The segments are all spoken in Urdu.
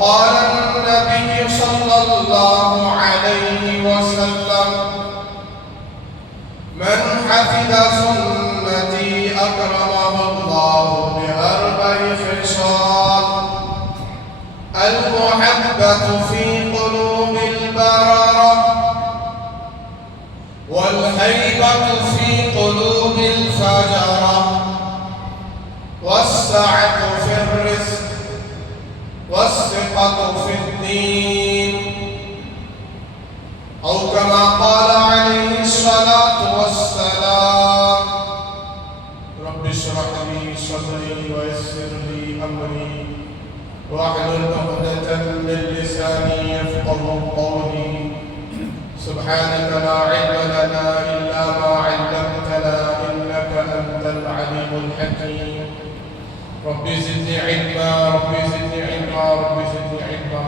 وقال النبي صلى الله عليه وسلم من حفظ سنتي أكرمه الله بأربع خصال: المحبة في قلوب البررة، والهيبة في قلوب الفجرة، والسعة في الرزق، والثقة في الدين، أو كما قال عليه الصلاة والسلام: رب اشرح لي صدري ويسر لي أمري واحلل عقدة من لساني يفقهوا قولي. سبحانك لا علم لنا إلا ما علمتنا إنك أنت العليم الحكيم. رب زدني علما، رب زدني علما، رب زدني علما.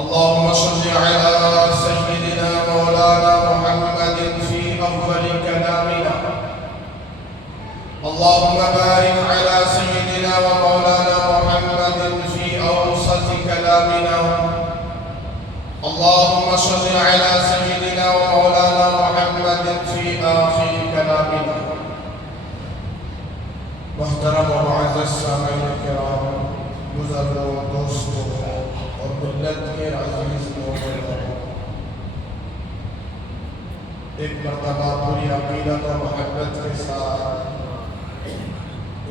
اللهم صل على سيدنا مولانا محمد في أول كلامنا. اللهم بارك على سيدنا ومولانا محمد في أوسط كلامنا. اللهم صل على سيدنا ومولانا محمد في آخر كلامنا. محترم و معزز سامعین کرام، بزرگوں، دوستوں اور ملت کے عزیز مومنوں، ایک مرتبہ پوری عقیدت و محبت کے ساتھ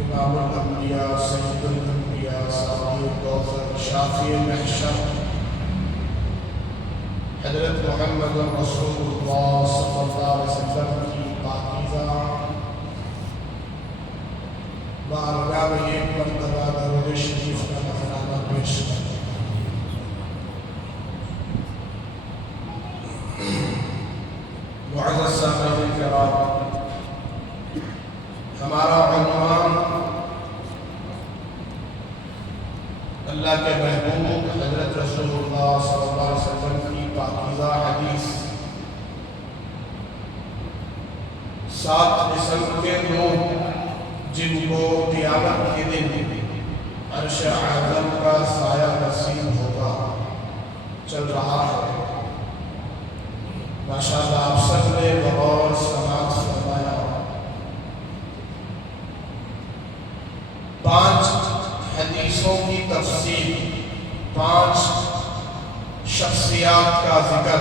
امام الانبیاء، سید الانبیاء، ساقی الکوثر، شافی محشر حضرت محمد رسول اللہ صلی اللہ علیہ وسلم کی پاکیزہ بارگاہ میں ایک مرتبہ درود شریف کا نذرانہ پیش کریں۔ معزز سامعین کرام، ہمارا عنوان اللہ کے محبوب حضرت رسول اللہ صلی اللہ علیہ وسلم کی پاکیزہ حدیث، 7 قسم کے لوگ جن کو قیامت کے دن عرش اعظم کا سایہ نصیب ہوگا چل رہا ہے۔ ماشاءاللہ آپ سب نے بغور سماعت فرمایا۔ 5 حدیثوں کی تفصیل، 5 شخصیات کا ذکر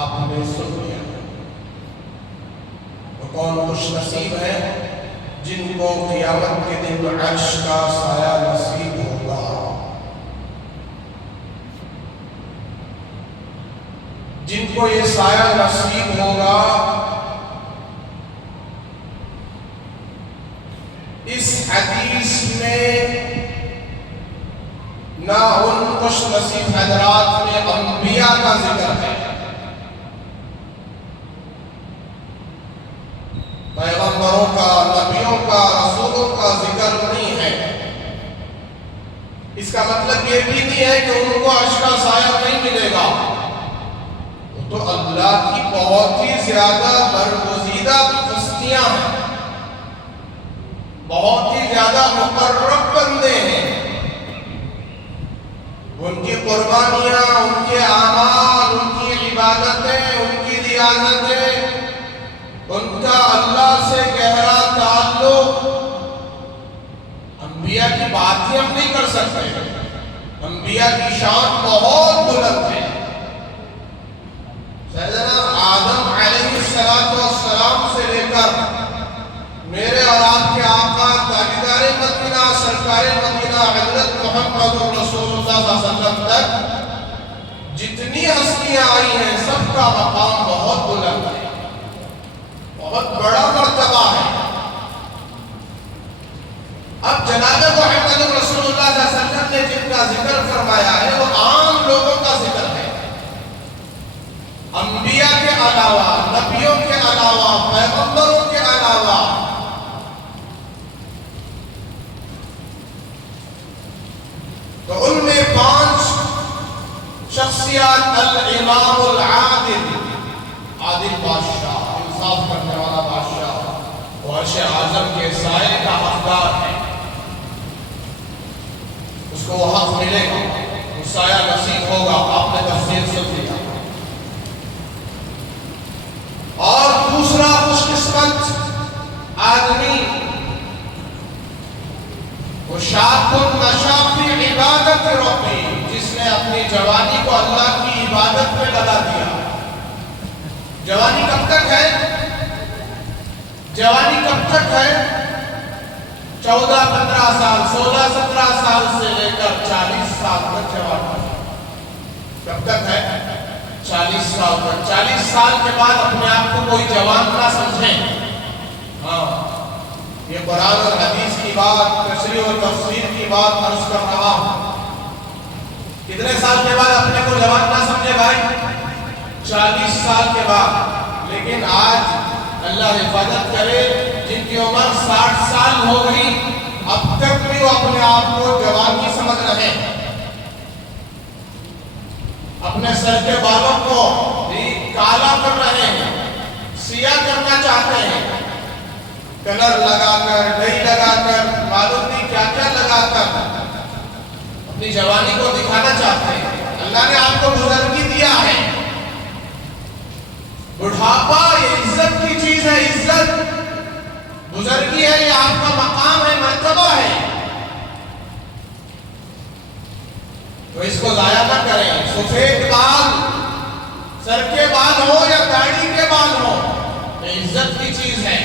آپ نے سن لیا۔ وہ کون خوش نصیب ہے جن کو قیامت کے دن عرش کا سایہ نصیب ہوگا؟ جن کو یہ سایہ نصیب ہوگا، اس حدیث میں نہ ان خوش نصیب حضرات میں انبیاء کا ذکر ہے، پیغمبروں کا، نبیوں کا، رسولوں کا ذکر نہیں ہے۔ اس کا مطلب یہ بھی نہیں ہے کہ ان کو عرش کا سایہ نہیں ملے گا۔ وہ تو اللہ کی بہت ہی زیادہ برگزیدہ ہستیاں ہیں، بہت ہی زیادہ مقرب بندے ہیں۔ ان کی قربانیاں، ان کے اعمال، ان کی عبادتیں، ان کی ریاضتیں، ان کا اللہ سے گہرا تعلق، انبیاء کی بات ہی ہم نہیں کر سکتے۔ انبیاء کی شان بہت بلند ہے۔ سیدنا آدم علیہ السلام سے لے کر میرے اور آپ کے آقا تاجدار مدینہ، سرکار مدینہ حضرت محمد رسول اللہ صلی اللہ علیہ وسلم تک جتنی ہستیاں آئی ہیں، سب کا مقام بہت بلند ہے، بہت بڑا مرتبہ ہے۔ اب جناب محمد رسول اللہ صلی اللہ علیہ وسلم نے جن کا ذکر فرمایا ہے وہ عام لوگوں کا ذکر ہے، انبیاء کے علاوہ، نبیوں کے علاوہ، پیغمبروں کے علاوہ۔ تو ان میں 5 شخصیات: الامام العادل، عادل بادشاہ، انصاف کرنے والا بادشاہ، وہ عرش اعظم کے سائے کا حقدار ہے۔ اس کو وہ حق ملے گا، وہ سایہ نصیب ہوگا۔ آپ نے تفسیر سن لیا۔ اور دوسرا خوش قسمت آدمی وہ شاب نشا فی عبادت ربی، جس نے اپنی جوانی کو اللہ کی عبادت میں لگا دیا۔ جوانی کب تک ہے؟ جوانی کب تک ہے؟ 14-15 سال، 16-17 سال سے لے کر 40 سال تک جوانی۔ کب تک ہے؟ 40 سال تک۔ 40 سال کے بعد اپنے آپ کو کوئی جوان نہ سمجھیں۔ ہاں، یہ قرآن اور حدیث کی بات، تشریح اور تفسیر کی بات عرض کر رہا ہوں۔ کتنے سال کے بعد اپنے کو جوان نہ سمجھے بھائی؟ 40 سال کے بعد۔ لیکن آج اللہ حفاظت کرے، جن کی عمر 60 سال ہو گئی، اب تک بھی وہ اپنے آپ کو جوان ہی سمجھ رہے ہیں۔ اپنے سر کے بالوں کو بھی کالا کر رہے ہیں، سیاہ کرنا چاہتے ہیں، کلر لگا کر، ڈائی لگا کر، معلوم نہیں کیا کیا لگا کر اپنی جوانی کو دکھانا چاہتے ہیں۔ اللہ نے آپ کو بزرگی دیا ہے۔ بڑھاپا یہ عزت کی چیز ہے، عزت بزرگی ہے، یہ آپ کا مقام ہے، مرتبہ ہے۔ تو اس کو ضائع نہ کریں۔ سفید بال سر کے بال ہو یا داڑھی کے بال ہو، یہ عزت کی چیز ہے۔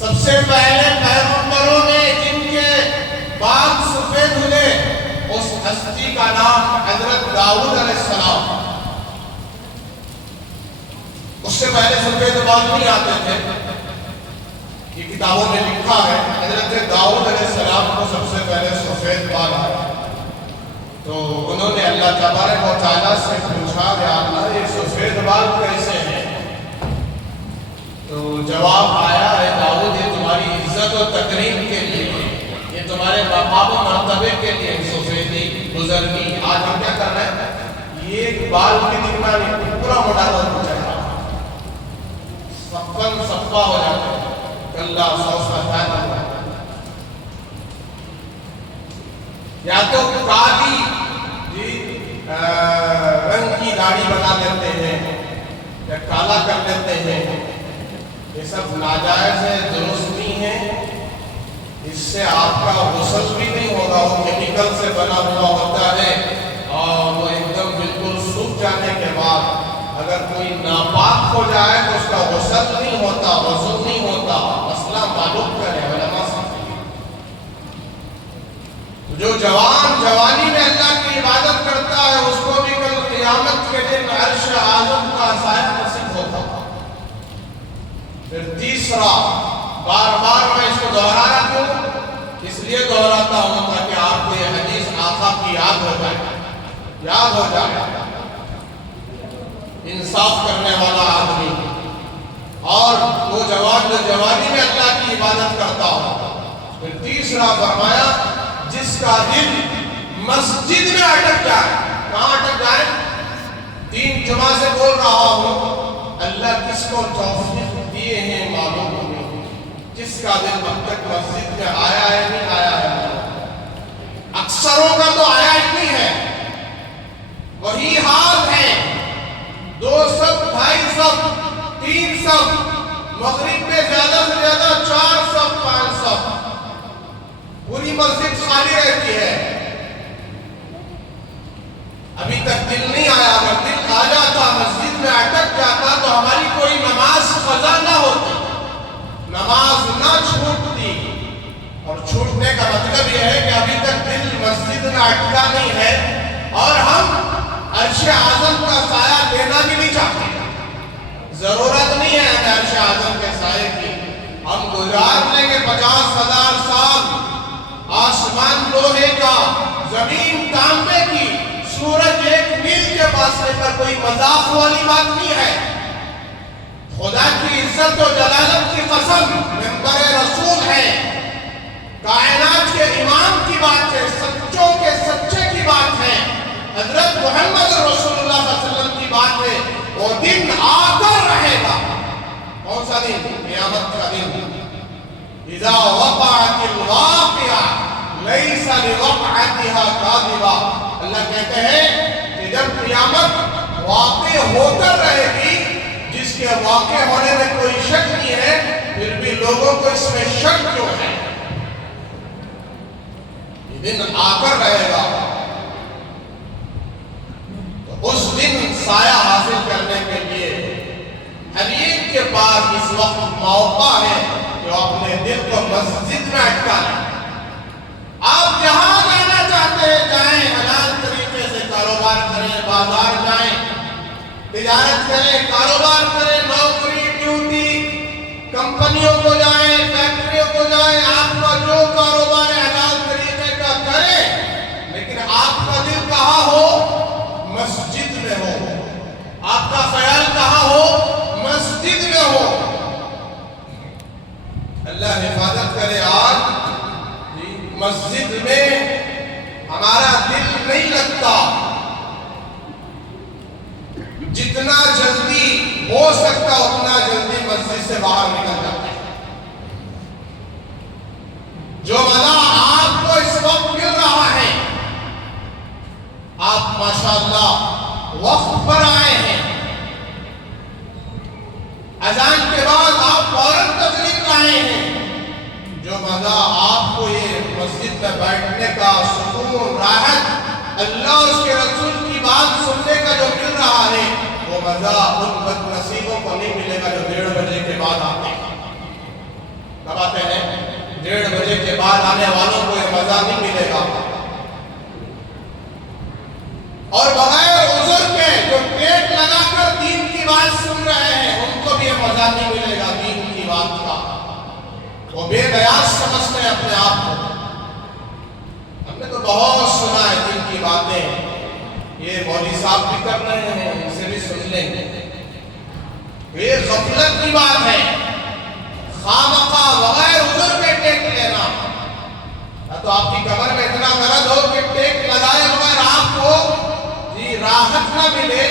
سب سے پہلے پیغمبروں نے جن کے بال سفید ہوئے، اس ہستی کا نام حضرت داؤد علیہ السلام۔ اس سے پہلے سفید بال نہیں آتے تھے، یہ کتابوں میں لکھا ہے۔ حضرت داؤد علیہ السلام کو سب سے پہلے سفید بال آیا، تو انہوں نے اللہ تبارک و تعالیٰ سے پوچھا کہ اللہ یہ سفید بال کیسے ہیں؟ تو جواب آیا، اے داؤد یہ تمہاری عزت و تکریم کے لیے، یہ تمہارے مقام و مرتبے کے لیے سفیدی، بزرگی۔ آج ہم کیا کر رہے ہیں؟ یہ بال کی دکھنا نہیں، پورا موٹا ہو جائے گا، سپن سپا ہو جاتا ہے، کلہ سو سفید۔ یا تو کالی رنگ کی داڑھی بنا لیتے ہیں یا کالا کر لیتے ہیں، یہ سب ناجائز ہے، درست نہیں ہے۔ اس سے آپ کا غسل بھی نہیں ہوگا، وہ کیمیکل سے بنا ہوا ہوتا ہے، اور وہ ایک دم بالکل سوکھ جانے کے بعد اگر کوئی ناپاک ہو جائے تو اس کا غسل نہیں ہوتا، وضو نہیں ہوتا۔ مسئلہ معلوم کرے، علماء سے۔ جو جوان جوانی میں اللہ کی عبادت کرتا ہے، اس کو بھی کل قیامت کے دن عرش اعظم کا سایہ نصیب ہوتا۔ پھر تیسرا، بار بار میں اس کو دہرا رہا ہوں، اس لیے دہراتا ہوں تاکہ آپ کو یہ حدیث آقا کی یاد ہو جائے۔ انصاف کرنے والا آدمی اور وہ جوان جو جوانی میں اللہ کی عبادت کرتا ہو۔ پھر تیسرا فرمایا، جس کا دل مسجد میں اٹک جائے۔ کہاں اٹک جائے؟ 3 جمعہ سے بول رہا ہوں، اللہ کس کو توفیق دیے ہیں معلوم نہیں، جس کا دل اب تک مسجد میں آیا ہے نہیں آیا ہے۔ اکثروں کا تو آیا ہی نہیں ہے، وہی حال ہے۔ 2 صف، 2.5 صف، 3 صف، مغرب میں زیادہ سے زیادہ 4 صف، 5 صف، پوری مسجد خالی رہتی ہے۔ ابھی تک دل نہیں آیا۔ اگر دل آ جاتا، مسجد میں اٹک جاتا، تو ہماری کوئی نماز قضا نہ ہوتی، نماز نہ چھوٹتی۔ اور چھوٹنے کا مطلب یہ ہے کہ ابھی تک دل مسجد میں اٹکا نہیں ہے، اور ہم عرش اعظم کا سایہ لینا بھی نہیں چاہتے۔ ضرورت نہیں ہے ہمیں عرش اعظم کے سائے کی، ہم گزار لیں گے 50,000 سال۔ آسمان لوہے کا، زمین تانبے کی، سورج 1 میل کے فاصلے پر، کوئی مذاق والی بات نہیں ہے۔ خدا کی عزت و جلالت کی قسم، منبر رسول ہے، کائنات کے امام کی بات ہے، سچوں کے سچے کی بات ہے، حضرت محمد رسول اللہ صلی اللہ علیہ وسلم کی بات ہے۔ وہ دن آ کر رہے گا۔ کون سا دن؟ قیامت کا دن۔ اذا وقعت الواقعہ لیس لوقعتها کاذبہ، اللہ کہتے ہیں کہ جب قیامت واقع ہو کر رہے گی، جس کے واقع ہونے میں کوئی شک نہیں ہے، پھر بھی لوگوں کو اس میں شک کیوں ہے؟ یہ دن آ کر رہے گا، تو اس دن سایہ حاصل کرنے کے لیے ہر ایک کے پاس اس وقت موقع ہے جو اپنے دل کو مسجد میں اٹکا لیں۔ آپ جہاں جانا چاہتے ہیں جائیں، حلال طریقے سے کاروبار کریں، بازار جائیں، تجارت کریں، کاروبار کریں، نوکری ڈیوٹی، کمپنیوں کو جائیں، فیکٹریوں کو جائیں، آپ کا جو کاروبار ہے حلال طریقے کا کریں، لیکن آپ کا دل کہاں ہو؟ مسجد میں ہو۔ آپ کا خیال کہاں ہو؟ مسجد میں ہو۔ اللہ حفاظت کرے آج مسجد میں ہمارا دل نہیں لگتا، جتنا جلدی ہو سکتا اتنا جلدی مسجد سے باہر نکل جاتے ہیں۔ جو مزہ آپ کو اس وقت مل رہا ہے، آپ ماشاءاللہ وقت پر آئے ہیں، اذان کے بعد آپ فوراً تشریف لائے ہیں، جو مزہ آپ کو یہ مسجد میں بیٹھنے کا سکون، راحت، اللہ اس کے رسول کی بات سننے کا جو مل رہا ہے، وہ مزہ ان بد نصیبوں کو نہیں ملے گا جو 1:30 بجے کے بعد آتے ہیں۔ کب آتے ہیں؟ 1:30 بجے کے بعد آنے والوں کو یہ مزہ نہیں ملے گا۔ اور بغیر عذر کے جو ٹیک لگا کر دین کی بات سن رہے ہیں، ان کو بھی یہ مزہ نہیں ملے گا دین کی بات کا۔ وہ بے نیاز سمجھتے ہیں اپنے آپ کو۔ ہم نے تو بہت سنا ہے دین کی باتیں، یہ مولوی صاحب بھی کر رہے ہیں، ان سے بھی سن لیں گے۔ یہ غفلت کی بات ہے، خامخواہ بغیر عذر کے ٹیک لینا۔ تو آپ کی کمر میں اتنا درد ہو کہ ٹیک لگائے بغیر آپ کو راحت نہ ملے،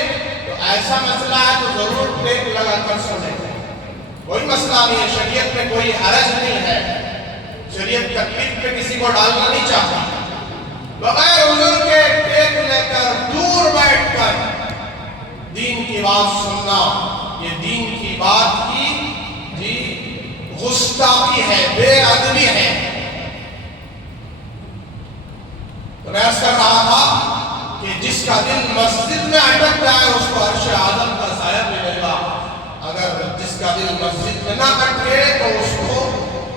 تو ایسا مسئلہ ہے تو ضرور ٹیک لگا کر سنیں۔ کوئی مسئلہ نہیں ہے، شریعت میں کوئی حرج نہیں ہے، شریعت تکلیف پہ کسی کو ڈالنا نہیں چاہتا۔ بغیر عذر کے ٹیک لے کر دور بیٹھ کر دین کی بات سننا، یہ دین کی بات کی گستاخی ہے، بے ادبی ہے۔ تو میں عرض کر رہا تھا کہ جس کا دل مسجد میں اٹک جائے اس کو عرش اعظم کا سایہ ملے گا، اگر جس کا دل مسجد میں نہ اٹکے تو اس کو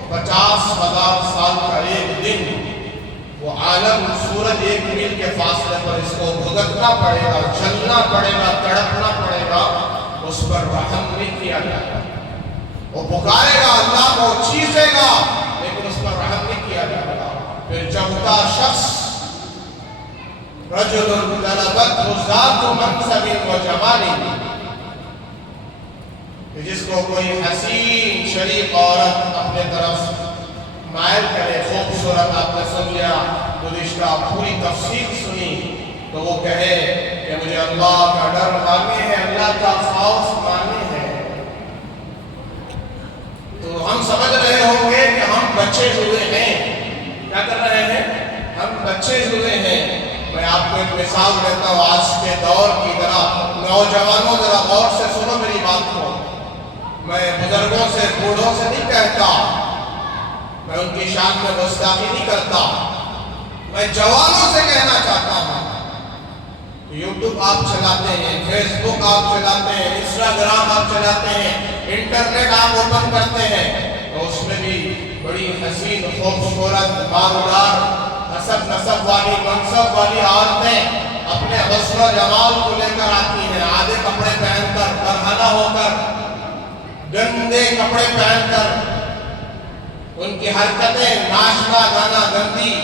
50,000 سال کا ایک دن وہ عالم سورج 1 میل کے فاصلے پر اس کو بھگتنا پڑے گا، جلنا پڑے گا، تڑپنا پڑے گا، اس پر رحم نہیں کیا جائے گا۔ وہ پکارے گا اللہ کو، چیخے گا، لیکن اس پر رحم نہیں کیا جائے گا۔ پھر چوتھا شخص رجل طلبته ذات منصب و جمال، جس کو کوئی حسین شریف عورت اپنے طرف مائل کرے، خوبصورت، آپ نے سن لیا گزشتہ پوری تفصیل سنی، تو وہ کہے کہ مجھے اللہ کا ڈر مانے ہے، اللہ کا خوف مانے ہے۔ تو ہم سمجھ رہے ہوں گے کہ ہم بچے ہوئے ہیں، کیا کر رہے ہیں؟ ہم بچے ہوئے ہیں۔ میں آپ کو ایک مثال دیتا ہوں آج کے دور کی طرح، نوجوانوں ذرا غور سے سنو میری بات کو۔ میں بزرگوں سے، بوڑھوں سے نہیں کہتا، میں ان کی شان میں گستاخی نہیں کرتا، میں جوانوں سے کہنا چاہتا ہوں۔ یوٹیوب آپ چلاتے ہیں، فیس بک آپ چلاتے ہیں، انسٹاگرام آپ چلاتے ہیں، انٹرنیٹ آپ اوپن کرتے ہیں، تو اس میں بھی بڑی حسین، خوبصورت، باردار، حسب نسب والی، منصب والی عورتیں اپنے حسن و جمال کو لے کر آتی ہیں، آدھے کپڑے پہن کر، برہنہ ہو کر، گندے کپڑے پہن کر، ان کی حرکتیں ناچنا گانا گندی،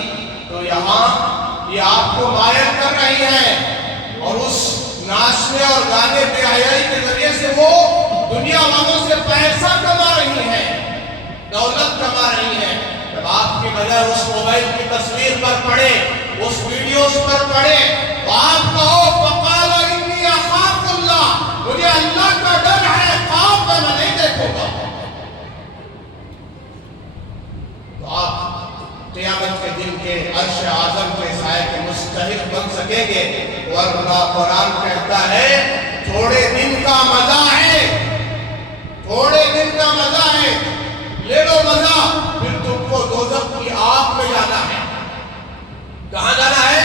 تو یہاں یہ آپ کو مائل کر رہی ہیں، اور اس ناچنے اور گانے بے حیائی کے ذریعے سے وہ دنیا والوں سے پیسہ کما رہی ہیں، دولت کما رہی ہیں۔ جب آپ کی نظر اس موبائل کی تصویر پر پڑے، اس ویڈیوز پر پڑے، تو آپ کہو فقال انی اخاف اللہ، مجھے اللہ کا ڈر ہے، خواب میں نہیں دیکھوں گا۔ گے، ورنہ قرآن کہتا ہے تھوڑے دن کا مزہ ہے، تھوڑے دن کا مزہ ہے، لے لو مزہ، پھر تم کو دوزخ کی آگ میں جانا ہے۔ کہاں جانا ہے؟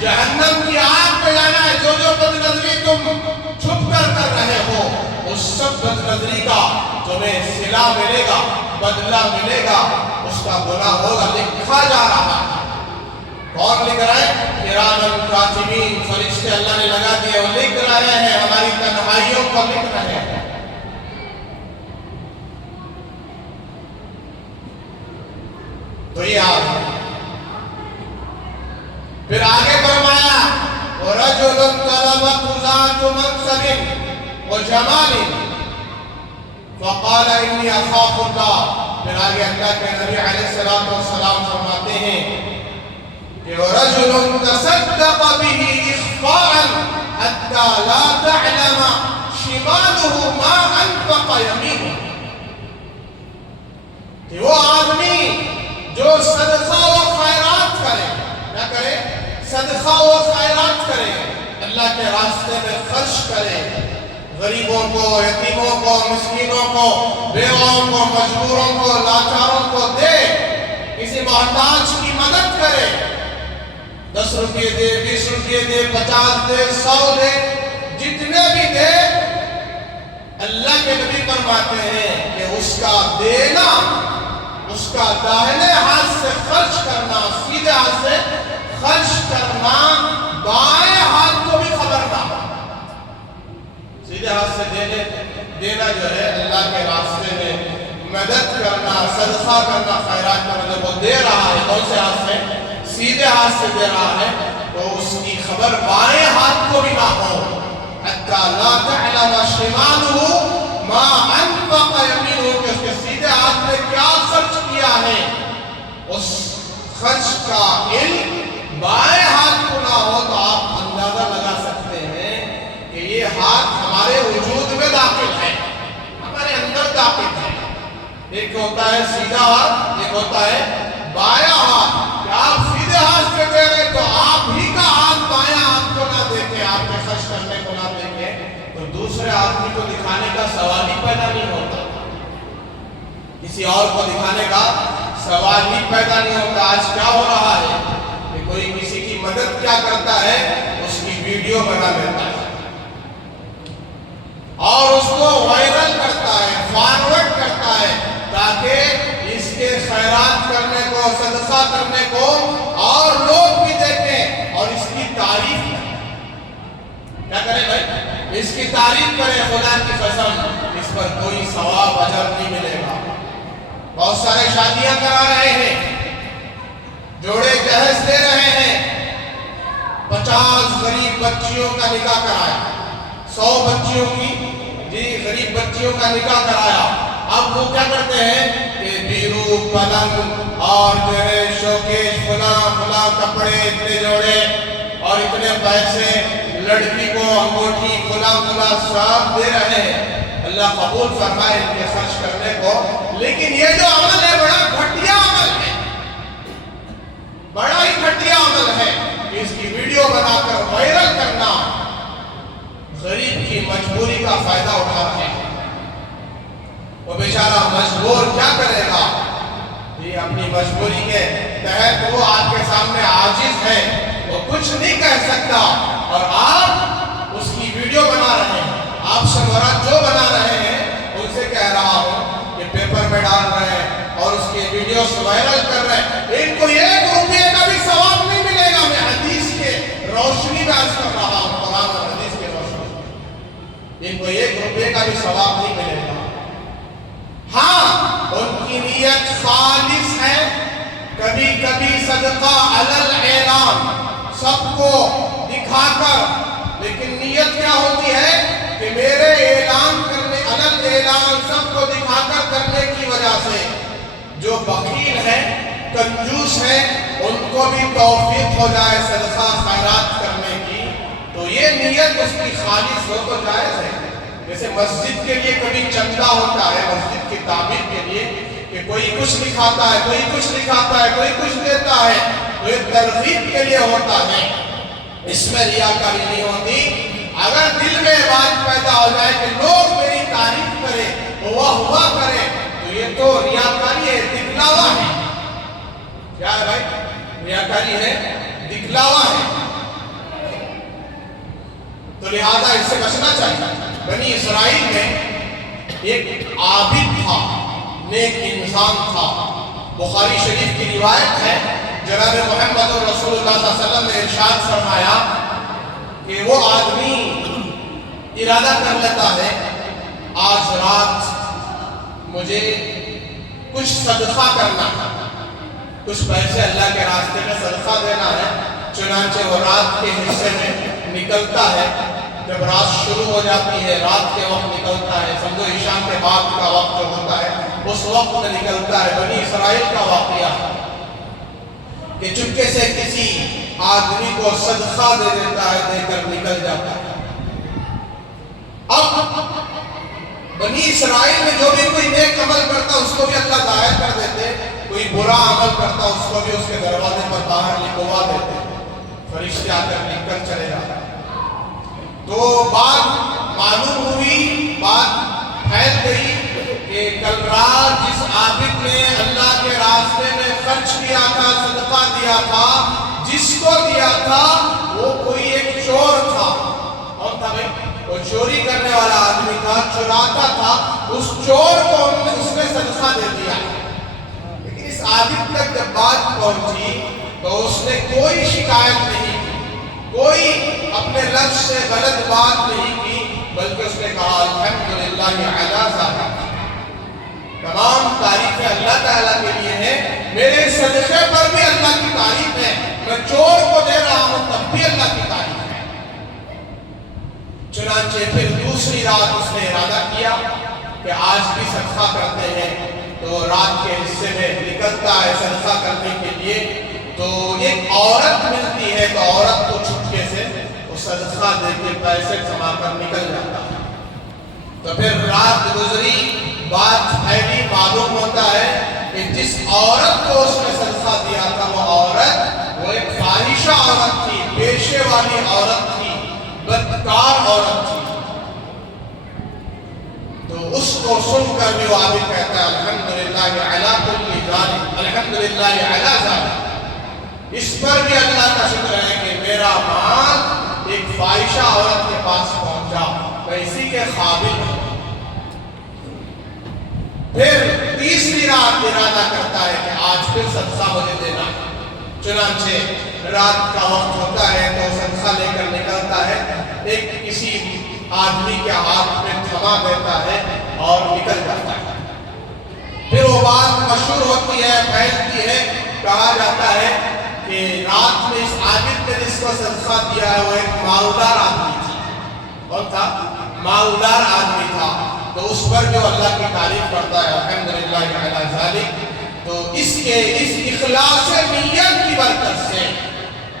جہنم کی آگ میں جانا ہے۔ جو بد نظری تم چھپ کر رہے ہو، اس سب بد نظری کا تمہیں صلہ ملے گا، بدلہ ملے گا، اس کا گناہ ہوگا، لکھا جا رہا ہے۔ کون لکھ رہا ہے؟ کرامن کاتبین، فرشتے اللہ نے لگا دیے، وہ لکھ رہے ہیں، ہماری تنہائیوں کو لکھ رہے ہیں۔ تو یہ آج ہے۔ پھر آگے فرمایا وَرَجُلٌ طَلَبَتْهُ ذَاتُ مَنْصَبٍ وَجَمَالٍ فَقَالَ إِنِّي أَخَافُ اللَّهَ۔ پھر آگے اللہ کے نبی علیہ السلام فرماتے ہیں کہ وَرَجُلٌ تَصَدَّقَ بِهِ إِخْفَاءً حَتَّى لَا تَعْلَمَ شِمَالُهُ مَا أَنفَقَ يَمِينُهُ۔ کہ وہ آدمی جو صدقہ و خیرات کرے، کیا کرے؟ صدقہ و خیرات کرے، اللہ کے راستے میں خرچ کرے، غریبوں کو، یتیموں کو، مسکینوں کو، بیواؤں کو، مجبوروں کو، لاچاروں کو دے، کسی محتاج کی مدد کرے، 10 روپے دے، 20 روپے دے، 50 دے، 100 دے، جتنے بھی دے، اللہ کے نبی فرماتے ہیں کہ اس کا دینا، اس کا داہنے ہاتھ سے خرچ کرنا، سیدھے ہاتھ سے خرچ کرنا، بائیں ہاتھ کو بھی خبر نہ ہو۔ سیدھے ہاتھ سے دینا جو ہے اللہ کے راستے میں مدد کرنا، صدقہ کرنا، خیرات کرنا، جب وہ دے رہا ہے کون سے ہاتھ سے؟ سیدھے ہاتھ سے دے رہا ہے، تو اس کی خبر بائیں ہاتھ کو بھی نہ ہو۔ حَتَّى لَا تَعْلَمَ شِمَالُهُ مَا أَنفَقَ يَمِينُهُ، کہ اس کے سیدھے ہاتھ میں کیا خرچ کیا ہے، اس خرچ کا علم بائیں ہاتھ کو نہ ہو، تو آپ اندازہ لگا سکتے ہیں کہ یہ ہاتھ ہمارے وجود میں داخل ہے، ہمارے اندر داخل ہے۔ ایک ہوتا ہے سیدھا ہاتھ، ایک ہوتا ہے بایاں ہاتھ۔ کہ آپ سیدھے ہاتھ سے دے رہے تو آپ ہی کا ہاتھ بایاں ہاتھ کو نہ دیکھیں، آپ کے خرچ کرنے کو نہ دیکھیں، تو دوسرے آدمی کو دکھانے کا سوال ہی پیدا نہیں ہوتا، کسی اور کو دکھانے کا سوال ہی پیدا نہیں ہوتا۔ آج کیا ہو رہا ہے کہ کوئی کسی کی مدد کیا کرتا ہے، اس کی ویڈیو بنا لیتا ہے اور اس کو وائرل کرتا ہے، فارورڈ کرتا ہے، تاکہ اس کے خیرات کرنے کو، صدقہ کرنے کو اور لوگ بھی دیکھیں اور اس کی تعریف کریں۔ کیا کریں بھائی؟ اس کی تعریف کریں، خدا کی قسم اس پر کوئی ثواب اجر نہیں ملے گا۔ بہت سارے شادیاں کرا رہے ہیں، جوڑے جہیز دے رہے ہیں، 50 غریب بچیوں کا نکاح کرایا، 100 بچیوں کی غریب بچیوں کا نکاح کرایا۔ اب وہ کیا کرتے ہیں کہ بیرو، پلنگ اور جو ہے شوکیش، فلاں کپڑے، اتنے جوڑے اور اتنے پیسے، لڑکی کو انگوٹھی، فلاں سب دے رہے ہیں۔ اللہ قبول فرمائے ان کے خرچ کرنے کو، لیکن یہ جو عمل ہے بڑا گھٹیا عمل ہے، بڑا ہی گھٹیا عمل ہے کہ اس کی ویڈیو بنا کر وائرل کرنا، غریب کی مجبوری کا فائدہ اٹھا رہے ہیں۔ وہ بیچارہ مجبور کیا کرے گا؟ یہ اپنی مجبوری کے تحت وہ آپ کے سامنے عاجز ہے، وہ کچھ نہیں کہہ سکتا، اور آپ اس کی ویڈیو بنا رہے ہیں۔ آپ سے مراد جو بنا رہے ہیں ان سے کہہ رہا ہوں کہ پیپر میں ڈال رہے ہیں اور اس کی ویڈیوز وائرل کر رہے ہیں، ان کو 1 روپے کا بھی ثواب نہیں ملے گا۔ میں حدیث کے روشنی میں عرض کر رہا ہوں، قرآن اور حدیث کے روشنی میں ان کو 1 روپے کا بھی ثواب نہیں ملے گا۔ ہاں، ان کی نیت خالص ہے، کبھی کبھی صدقہ علی الاعلان، سب کو دکھا کر، لیکن نیت کیا ہوتی ہے کہ میرے اعلان کرنے، علی الاعلان، سب کو دکھا کر کرنے کی وجہ سے جو بخیل ہے، کنجوس ہے، ان کو بھی توفیق ہو جائے صدقہ خیرات کرنے کی، تو یہ نیت اس کی خالص ہو تو جائز ہے۔ جیسے مسجد کے لیے کبھی چندہ ہوتا ہے، مسجد کی تعمیر کے لیے، کہ کوئی کچھ لکھاتا ہے، کوئی کچھ لکھاتا ہے، کوئی کچھ دیتا ہے، تو یہ ترغیب کے لیے ہوتا ہے، اس میں ریاکاری نہیں ہوتی۔ اگر دل میں بات پیدا ہو جائے کہ لوگ میری تعریف کریں، واہ کریں، تو یہ تو ریاکاری ہے، دکھلاوا ہے۔ کیا ہے بھائی؟ ریاکاری ہے، دکھلاوا ہے۔ تو لہذا اس سے بچنا چاہیے۔ بنی اسرائیل میں ایک عابد تھا، نیک انسان تھا۔ بخاری شریف کی روایت ہے، جناب محمد رسول اللہ صلی اللہ علیہ وسلم نے ارشاد فرمایا کہ وہ آدمی ارادہ کر لیتا ہے آج رات مجھے کچھ صدقہ کرنا ہے، کچھ پیسے اللہ کے راستے میں صدقہ دینا ہے۔ چنانچہ وہ رات کے حصے میں نکلتا ہے۔ جب رات شروع ہو جاتی ہے، رات کے وقت نکلتا ہے، سمجھو عشاء کے بعد کا وقت جو ہوتا ہے اس وقت میں نکلتا ہے۔ بنی اسرائیل کا واقعہ ہے کہ چپکے سے کسی آدمی کو صدقہ دے دیتا ہے، دے کر نکل جاتا ہے۔ اب بنی اسرائیل میں جو بھی کوئی نیک عمل کرتا اس کو بھی اللہ ظاہر کر دیتے، کوئی برا عمل کرتا اس کو بھی اس کے دروازے پر باہر لکھوا دیتے، فرشتے آ کر لکھ کر چلے جاتے۔ تو بات معلوم ہوئی، بات پھیل گئی کہ کل رات جس عابد نے اللہ کے راستے میں خرچ کیا تھا، صدقہ دیا تھا، جس کو دیا تھا وہ کوئی ایک چور تھا۔ کون تھا بھائی؟ وہ چوری کرنے والا آدمی تھا، چوراتا تھا۔ اس چور کو اس نے صدقہ دے دیا، لیکن اس عابد تک جب بات پہنچی تو اس نے کوئی شکایت نہیں کی، کوئی اپنے لفظ سے غلط بات نہیں کی، بلکہ اس نے کہا الحمدللہ علی ذالک، تمام تعریفیں اللہ تعالیٰ کے لیے ہیں، میرے صدقے پر بھی اللہ کی تعریف ہے، میں چور کو دے رہا ہوں تب بھی اللہ کی تعریف ہے۔ چنانچہ پھر دوسری رات اس نے ارادہ کیا کہ آج بھی صدقہ کرتے ہیں، تو رات کے حصے میں نکلتا ہے صدقہ کرنے کے لیے۔ تو ایک عورت ملتی ہے، تو عورت کو چھپکے سے وہ صدقہ دے کے پیسے جما کر نکل جاتا ہے۔ تو پھر رات گزری، بات پھیلی، معلوم ہوتا ہے کہ جس عورت کو اس نے صدقہ دیا تھا وہ عورت، وہ ایک فاحشہ عورت تھی، پیشے والی عورت تھی، بدکار عورت تھی۔ تو اس کو سن کر بھی وہ عابد کہتا ہے الحمدللہ علی کل ذالک، الحمدللہ علی ذالک، اس پر بھی اللہ کا شکر ہے کہ میرا مال ایک فاحشہ عورت کے پاس پہنچا، میں اسی کے قابل ہوں۔ پھر تیسری رات ارادہ کرتا ہے کہ آج پھر صدقہ مجھے دینا ہے۔ چنانچہ رات کا وقت ہوتا ہے تو صدقہ لے کر نکلتا ہے، ایک کسی آدمی کے ہاتھ میں تھما دیتا ہے اور نکل جاتا ہے۔ پھر وہ بات مشہور ہوتی ہے، پھیلتی ہے، کہا جاتا ہے کہ رات میں اس عابد نے جس کو صدقہ دیا ہے وہ ایک مالدار آدمی تھا۔ کون تھا؟ مالدار آدمی تھا۔ تو اس پر جو اللہ کی تعریف کرتا ہے الحمدللہ علی ذالک، تو اس اخلاص نیت کی برکت سے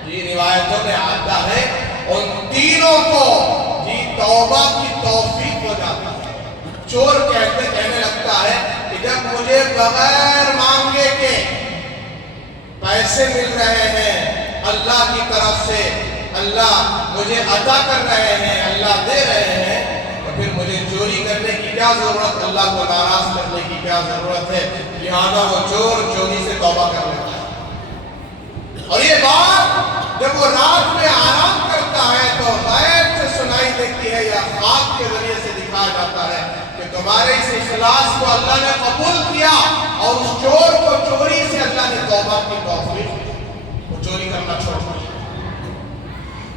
یہ روایتوں میں آتا ہے ان تینوں کو توبہ کی توفیق ہو جاتی ہے۔ چور کہنے لگتا ہے کہ جب مجھے بغیر مانگے کے پیسے مل رہے ہیں اللہ کی طرف سے، اللہ مجھے عطا کر رہے ہیں، اللہ دے رہے ہیں، تو پھر مجھے چوری کرنے کی کیا ضرورت، اللہ کو ناراض کرنے کی کیا ضرورت ہے؟ لہذا وہ چور چوری سے توبہ کر لیتا ہے۔ اور یہ بات جب وہ رات میں آرام کرتا ہے تو غیب سے سنائی دیتی ہے یا خواب کے ذریعے سے دکھایا جاتا ہے کہ تمہارے اس اخلاص کو اللہ نے قبول کیا اور اس چور کو چوری سے اللہ نے توبہ کی توفیق دی، وہ چوری کرنا چھوڑ دیا۔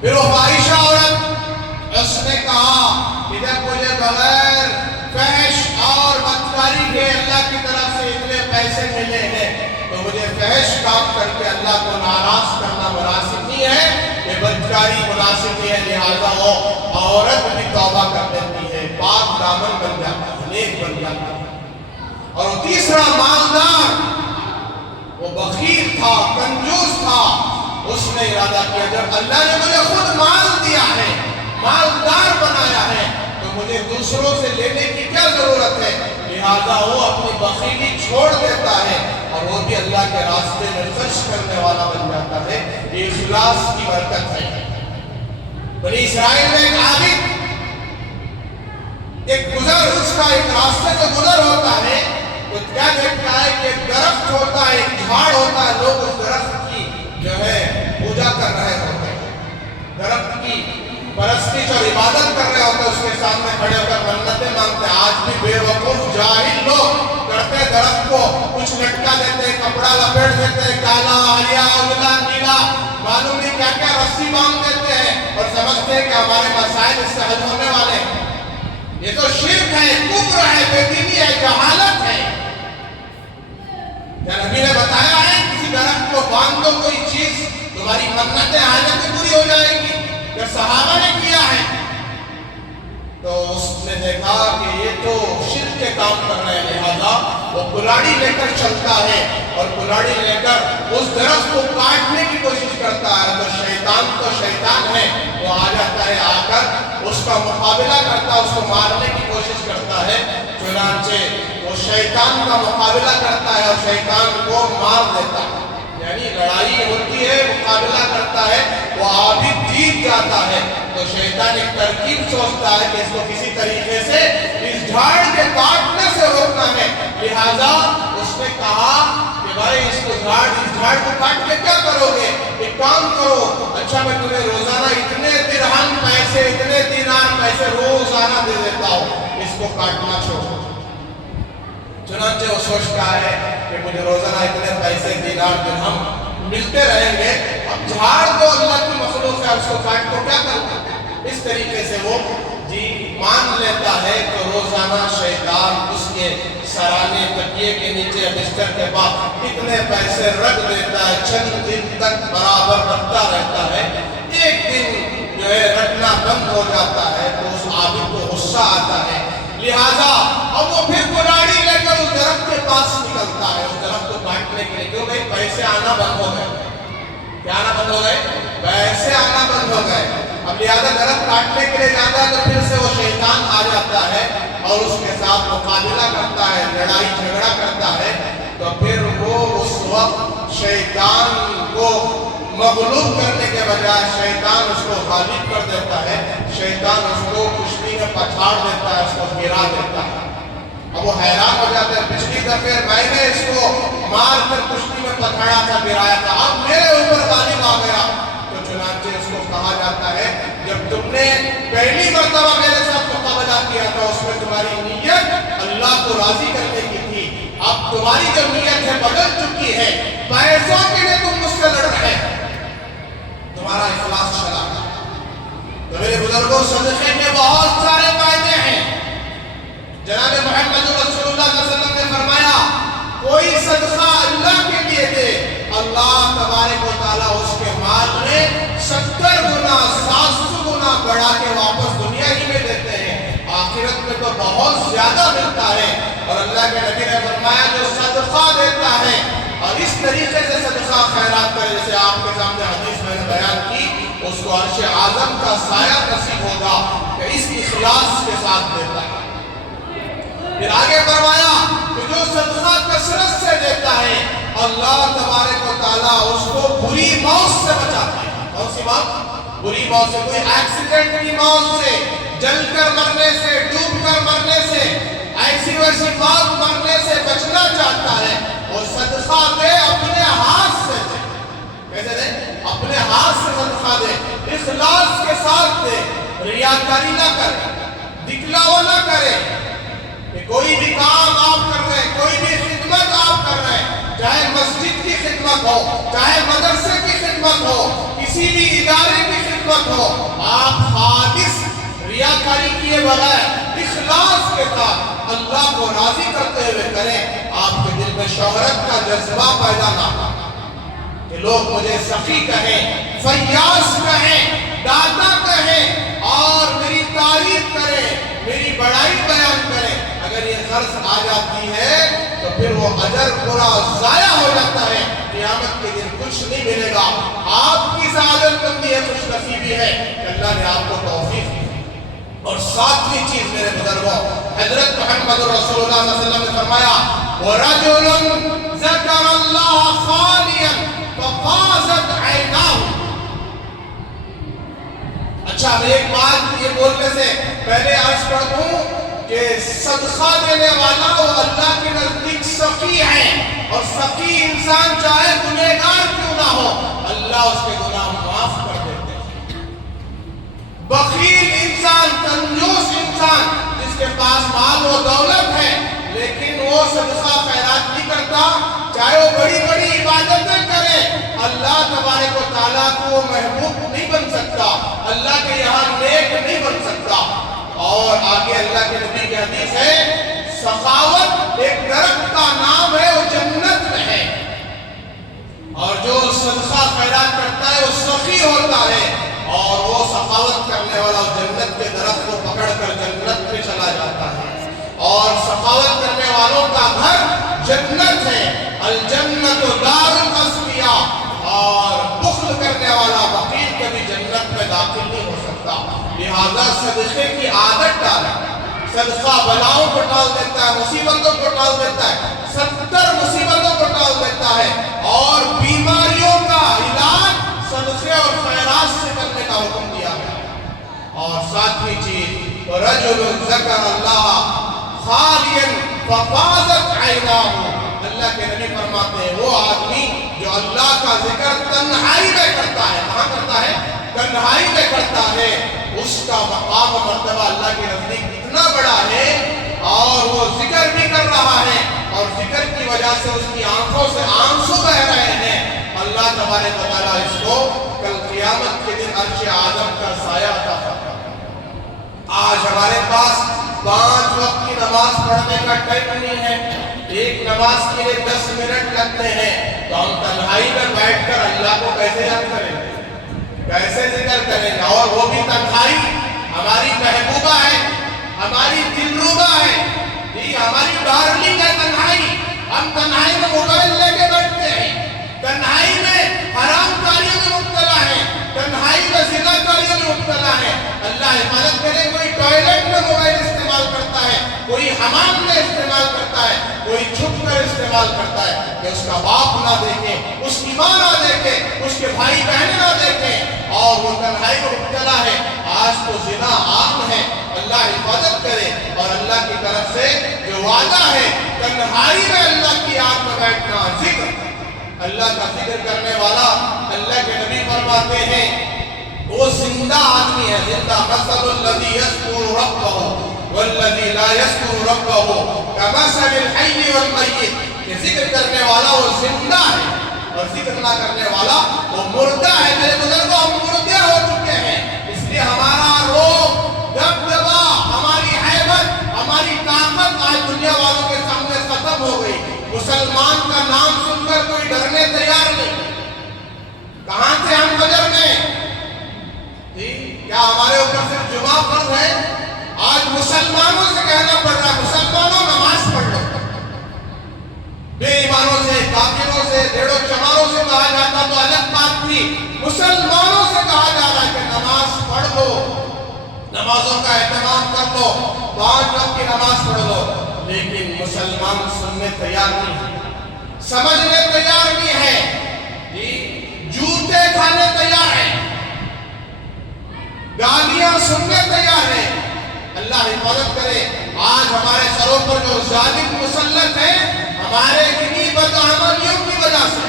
پھر وہ فاحشہ عورت، اس نے کہا کہ جب مجھے بغیر فحش اور بدکاری کے اللہ کی طرف سے اتنے پیسے ملے ہیں تو مجھے فحش کام کر کے اللہ کو ناراض کرنا مناسب نہیں ہے، یہ بدکاری مناسب نہیں ہے، لہذا وہ عورت بھی توبہ کر دیتی ہے، پاک دامن بن جاتا ہے، نیک بن جاتا ہے۔ اور تیسرا مالدار، وہ بخیل تھا، کنجوس تھا، اس نے ارادہ کیا جب اللہ نے مجھے خود مال دیا ہے، مالدار بنایا ہے، تو مجھے دوسروں سے لینے کی کیا ضرورت ہے؟ لہذا وہ اپنی بخیلی چھوڑ دیتا ہے اور وہ بھی اللہ کے راستے میں خرچ کرنے والا بن جاتا ہے۔ یہ اخلاص کی برکت ہے۔ بنی اسرائیل میں ایک عابد ایک گزر اس کا ایک راستے سے گزر ہوتا ہے تو کیا دیکھتا ہے کہ ایک درخت ہوتا ہے ایک جھاڑ ہوتا ہے لوگ اس درخت کی جو ہے پوجا کر رہے ہوتے ہیں درخت کی پرستش اور عبادت کر رہے ہوتے ہیں اس کے سامنے کھڑے ہو کر منتیں مانگتے ہیں آج بھی بے وقوف جاہل لوگ کرتے درخت کو کچھ لٹکا دیتے ہیں کپڑا لپیٹ دیتے ہیں کالا آلیا اگلا نیلا معلوم نہیں کیا کیا رسی باندھ دیتے ہیں اور سمجھتے ہیں کہ ہمارے مسائل اس سے حل ہونے والے ہیں یہ تو شرک ہے کفر ہے بے دینی ہے جہالت ہے کیا نبی نے بتایا ہے کسی درخت کو باندھ دو کوئی چیز تمہاری منتیں حاجتیں پوری ہو جائے گی کہ صحابہ نے کیا ہے تو اس نے دیکھا کہ یہ تو شرک کے کام کر رہے ہیں لہذا وہ کلاڑی لے کر چلتا ہے اور کلاڑی لے کر اس درخت کو کاٹنے کی کوشش کرتا ہے تو شیطان ہے وہ آ جاتا ہے آ کر اس کا مقابلہ کرتا ہے اس کو مارنے کی کوشش کرتا ہے چنانچہ وہ شیطان کا مقابلہ کرتا ہے اور شیطان کو مار دیتا ہے یعنی لڑائی ہوتی ہے مقابلہ کرتا ہے وہ عابد جیت جاتا ہے تو شیطان ایک ترکیب سوچتا ہے کہ اس کو کسی طریقے سے اس جھاڑ کے کاٹنے سے روکنا ہے لہذا اس نے کہا کہ بھائی اس جھاڑ کو کاٹ کے کیا کرو گے ایک کام کرو اچھا میں تمہیں روزانہ اتنے درہم پیسے اتنے دینار پیسے روزانہ دے دیتا ہوں اس کو کاٹنا چھوڑو چنانچہ وہ سوچتا ہے کہ مجھے روزانہ اتنے پیسے دینار درہم ملتے رہیں گے اب جھاڑ دو اللہ کی مخلوق ہے اس کو کاٹ کو کیا کرتا اس طریقے سے وہ مان لیتا ہے تو روزانہ شیطان اس کے سرانے تکیے کے نیچے بستر کے بعد اتنے پیسے رکھ دیتا ہے چند دن تک برابر رکھتا رہتا ہے ایک دن جو ہے رکھنا بند ہو جاتا ہے تو اس عابد کو غصہ آتا ہے لہذا اب وہ پھر کلاڑی لے کر اس درخت کے پاس نکلتا ہے اس درخت کو کاٹنے کے لیے کیوں بھائی پیسے آنا بند ہو گئے کیا آنا بند ہو گئے پیسے آنا بند ہو گئے اب لہذا درخت کاٹنے کے لیے جاتا ہے تو پھر سے وہ شیطان آ جاتا ہے اور اس کے ساتھ مقابلہ کرتا ہے لڑائی جھگڑا کرتا ہے تو پھر وہ اس وقت شیطان کو مغلوب کرنے کے بجائے شیطان اس کو غالب کر دیتا ہے شیطان اس کو کشتی میں پچھاڑ دیتا ہے اس کو گرا دیتا ہے اب وہ حیران ہو جاتے ہیں پچھلی دفعہ میں نے اس کو مار کر کشتی میں پچھاڑا تھا گرایا تھا اب میرے اوپر غالب آ گیا تو چنانچہ اس کو کہا جاتا ہے جب تم نے پہلی مرتبہ میرے ساتھ مقابلہ کیا تھا اس میں تمہاری نیت اللہ کو راضی کرنے کی تھی اب تمہاری جو نیت ہے بدل چکی ہے پیسوں کے لیے تم مجھ سے لڑ رہے تمہارا اخلاص چلا تو میرے بزرگوں صدقے کے بہت سارے فائدے ہیں جناب محمد رسول اللہ صلی اللہ علیہ وسلم نے فرمایا کوئی صدقہ اللہ کے لیے دے اللہ تبارک و تعالیٰ اس کے مال میں 70 گنا 700 گنا بڑھا کے واپس دنیا ہی میں دیتے ہیں آخرت میں تو بہت زیادہ ملتا ہے اور اللہ کے نبی نے فرمایا جو صدقہ دیتا ہے اور اس طریقے سے صدقہ خیرات کرے جیسے آپ کے سامنے حدیث میں نے بیان کی اس کو عرش اعظم کا سایہ نصیب ہوگا کہ اس اخلاص کے ساتھ دیتا ہے پھر آگے فرمایا کہ جو صدقہ کثرت سے دیتا ہے اللہ تبارک و تعالیٰ اس کو بری موت سے بچاتا ہے کون سی موت بری موت سے کوئی ایکسیڈنٹ کی موت سے جل کر مرنے سے ڈوب کر مرنے سے ایسی ویسی موت مرنے سے بچنا چاہتا ہے اور صدقہ دے اپنے ہاتھ سے دے کیسے دے اپنے ہاتھ سے صدقہ دے اخلاص کے ساتھ دے ریاکاری نہ کرے دکھلاوا نہ کرے کہ کوئی بھی کام آپ کر رہے ہیں کوئی بھی خدمت آپ کر رہے ہیں چاہے مسجد کی خدمت ہو چاہے مدرسے کی خدمت ہو کسی بھی ادارے کی خدمت ہو آپ خالص ریاکاری کیے بغیر اخلاص کے ساتھ اللہ کو راضی کرتے ہوئے کریں آپ کے دل میں شہرت کا جذبہ پیدا نہ ہو کہ لوگ مجھے سخی کہیں فیاض کہیں داتا کہیں اور میری تعریف کریں میری بڑائی بیان کریں اگر یہ غرض آ جاتی ہے تو پھر وہ اجر پورا ضائع ہو جاتا ہے قیامت کے دن کچھ نہیں ملے گا آپ کی سعادت مندی ہے خوش نصیبی ہے کہ اللہ نے آپ کو توفیق دی اور ساتویں چیز میرے بزرگوں حضرت محمد رسول اللہ صلی اللہ علیہ وسلم نے فرمایا وَرَجُلٌ ذَكَرَ اللَّهَ خَالِيًا فَفَاضَتْ عَيْنَاهُ اچھا میں ایک بات یہ بولنے سے پہلے عرض کر دوں کہ صدقہ دینے والا وہ اللہ کے نزدیک سخی ہے، اور سخی انسان چاہے گنہگار کیوں نہ ہو اللہ اس کے گناہ معاف کر دیتے ہیں۔ بخیل انسان، کنجوس انسان جس کے پاس مال و دولت ہے لیکن وہ صدقہ خیرات نہیں کرتا، چاہے وہ بڑی بڑی عبادتیں کرے، اللہ تبارک و تعالیٰ کو وہ محبوب نہیں بن سکتا، اللہ کے یہاں نیک نہیں بن سکتا۔ اور آگے اللہ کے نبی کی حدیث ہے سخاوت ایک درخت کا نام ہے، وہ جنت میں ہے، اور جو صدقہ خیرات کرتا ہے وہ سخی ہوتا ہے، اور وہ سخاوت کرنے والا جنت کے درخت کو پکڑ کر جنت میں چلا جاتا ہے، اور سخاوت کرنے والوں کا گھر جنت ہے، الجنت دار الاسفیاء، اور بخل کرنے والا بخیل کبھی جنت میں داخل نہیں ہو سکتا۔ لہذا صدقے کی عادت ڈالیں، صدقہ بلاؤں کو ٹال دیتا ہے، مصیبتوں کو ٹال دیتا ہے، 70 مصیبتوں کو ٹال دیتا ہے، اور بیماریوں کا علاج صدقے اور خیرات سے کرنے کا حکم دیا ہے۔ اور ساتویں چیز رجل ذکر اللہ خالیا ففاضت عیناہ، اللہ کے نبی فرماتے ہیں وہ آدمی جو اللہ کا ذکر تنہائی میں کرتا ہے، کہاں کرتا ہے؟ تنہائی میں کرتا ہے، اس کا مقام و مرتبہ اللہ کے نزدیک اتنا بڑا ہے، اور وہ ذکر بھی کر رہا ہے، اور ذکر کی وجہ سے اس کی آنکھوں سے آنسو بہ رہے ہیں، اللہ تبارک و تعالیٰ اس کو کل قیامت کے دن عرش اعظم کا سایہ عطا فرمائے گا۔ آج ہمارے پاس 5 وقت کی نماز پڑھنے کا ٹائم نہیں ہے، ایک نماز کے لیے 10 منٹ لگتے ہیں، تو ہم تنہائی میں بیٹھ کر اللہ کو کیسے یاد کریں گے، کیسے ذکر کریں گے؟ اور وہ بھی تنہائی ہماری محبوبہ ہے، ہماری دلربا ہے، ہماری ڈارلنگ ہے تنہائی۔ ہم تنہائی میں موبائل لے کے بیٹھتے ہیں، تنہائی میں حرام کاریوں میں مبتلا ہے، تنہائی میں زنا کاریوں میں مبتلا ہے۔ اللہ حفاظت کرے، کوئی ٹوائلٹ میں موبائل استعمال کرتا ہے، کوئی حمام میں استعمال کرتا ہے، کوئی چھپ کر استعمال کرتا ہے، کہ اس کا باپ نہ دیکھے، اس کی ماں نہ دیکھے، اس کے بھائی بہن نہ دیکھیں، اور وہ تنہائی میں مبتلا ہے۔ آج تو زنا عام ہے، اللہ حفاظت کرے، اور اللہ کی طرف سے جو وعدہ ہے تنہائی میں اللہ کی یاد میں بیٹھنا، ذکر، اللہ کا ذکر کرنے والا، اللہ کے نبی فرماتے ہیں وہ زندہ آدمی ہے، زندہ مثل الذی یذکر ربہ والذی لا یذکر ربہ کمثل الحی والمیت، کہ ذکر کرنے والا وہ زندہ ہے، اور ذکر نہ کرنے والا وہ مردہ ہے۔ میرے بزرگوں، ہم مردے ہو چکے ہیں، اس لیے ہمارا روب، دبدبا، ہماری ہیبت، ہماری طاقت آج دنیا والوں کے سامنے ختم ہو گئی۔ مسلمان کا نام سن کر کوئی ڈرنے تیار نہیں۔ کہاں تھے ہم فجر میں؟ کیا ہمارے اوپر صرف جمعہ فرض ہے؟ آج مسلمانوں سے کہنا پڑ رہا ہے مسلمانوں نماز پڑھ لو۔ بے ایمانوں سے، کافروں سے، بھیڑوں چماروں سے کہا جاتا تو الگ بات تھی، مسلمانوں سے کہا جا رہا ہے کہ نماز پڑھ لو، نمازوں کا اہتمام کر لو، 5 وقت کی نماز پڑھ لو۔ لیکن مسلمان سننے تیار نہیں ہے، سمجھنے تیار نہیں ہے، جوتے کھانے تیار ہیں، گالیاں سننے تیار ہیں۔ اللہ حفاظت کرے، آج ہمارے سروں پر جو ظالم مسلط ہے ہمارے کنی بدعملیوں کی وجہ سے۔